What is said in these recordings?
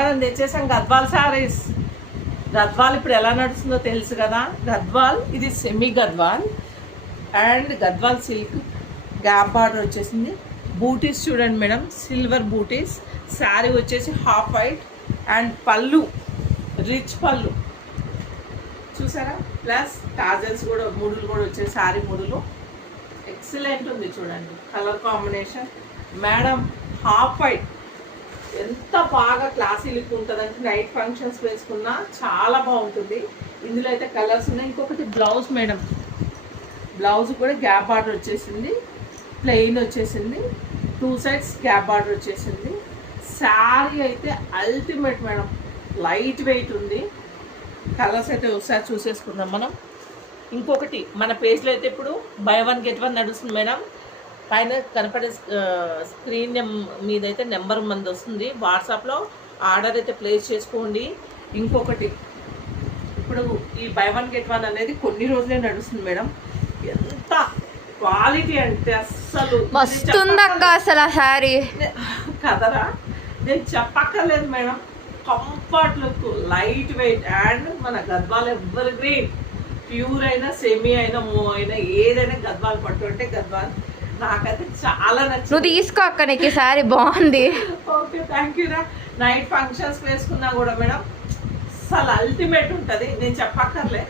మనం తెచ్చేసాం గద్వాల్ శారీస్. గద్వాల్ ఇప్పుడు ఎలా నడుస్తుందో తెలుసు కదా. గద్వాల్ ఇది semi Gadwal and Gadwal silk gap border వచ్చేసింది. బూటీస్ చూడండి మేడం, సిల్వర్ బూటీస్. శారీ వచ్చేసి హాఫ్ వైట్ అండ్ పళ్ళు రిచ్ పళ్ళు చూసారా. ప్లస్ టాజల్స్ కూడా, ముడులు కూడా వచ్చే శారీ ముడులు ఎక్సలెంట్ ఉంది చూడండి. Colour combination madam half white ఎంత బాగా క్లాసీ లుక్ ఉంటుందంటే నైట్ ఫంక్షన్స్ వేసుకున్నా చాలా బాగుంటుంది. ఇందులో అయితే కలర్స్ ఉన్నాయి. ఇంకొకటి బ్లౌజ్ మేడం, బ్లౌజ్ కూడా గ్యాప్ బార్డర్ వచ్చేసింది, ప్లెయిన్ వచ్చేసింది, 2 సైడ్స్ గ్యాప్ బార్డర్ వచ్చేసింది. శారీ అయితే అల్టిమేట్ మేడం, లైట్ వెయిట్ ఉంది. కలర్స్ అయితే ఒకసారి చూసేసుకుందాం మనం. ఇంకొకటి మన పేజ్లో అయితే ఇప్పుడు బై 1 get 1 నడుస్తుంది మేడం. పైన కనపడే స్క్రీన్ మీద అయితే నెంబర్ మంది వస్తుంది. వాట్సాప్లో ఆర్డర్ అయితే ప్లేస్ చేసుకోండి. ఇంకొకటి ఇప్పుడు ఈ బై 1 get 1 అనేది కొన్ని రోజులే నడుస్తుంది మేడం. ఎంత క్వాలిటీ అంటే అస్సలు మస్తుందక్క అసలు ఆ శారీ కదరా, నేను చెప్పక్కర్లేదు madam. Comfort look, light weight and మన గద్వాల్ ఎవర్ గ్రీన్. ప్యూర్ అయినా సెమీ అయినా మూ అయినా ఏదైనా గద్వాల్ పట్టు అంటే గద్వాల్. నాకైతే చాలా నచ్చింది. నువ్వు తీసుకో అక్క, నీకు ఈ శారీ బాగుంది. ఓకే థ్యాంక్ యూ రా. నైట్ ఫంక్షన్స్ వేసుకున్నా కూడా మేడం అసలు అల్టిమేట్ ఉంటుంది. నేను చెప్పక్కర్లే.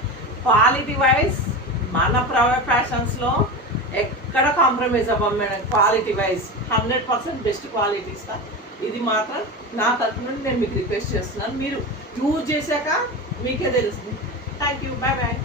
క్వాలిటీ వైజ్ మన ప్రవే ఫ్యాషన్స్లో ఎక్కడ కాంప్రమైజ్ అవ్వం madam. Quality wise 100% best quality ఇస్తాను. ఇది మాత్రం నా తరఫు నుండి నేను మీకు రిక్వెస్ట్ చేస్తున్నాను. మీరు యూజ్ చేశాక మీకే తెలుస్తుంది. Thank you, bye bye.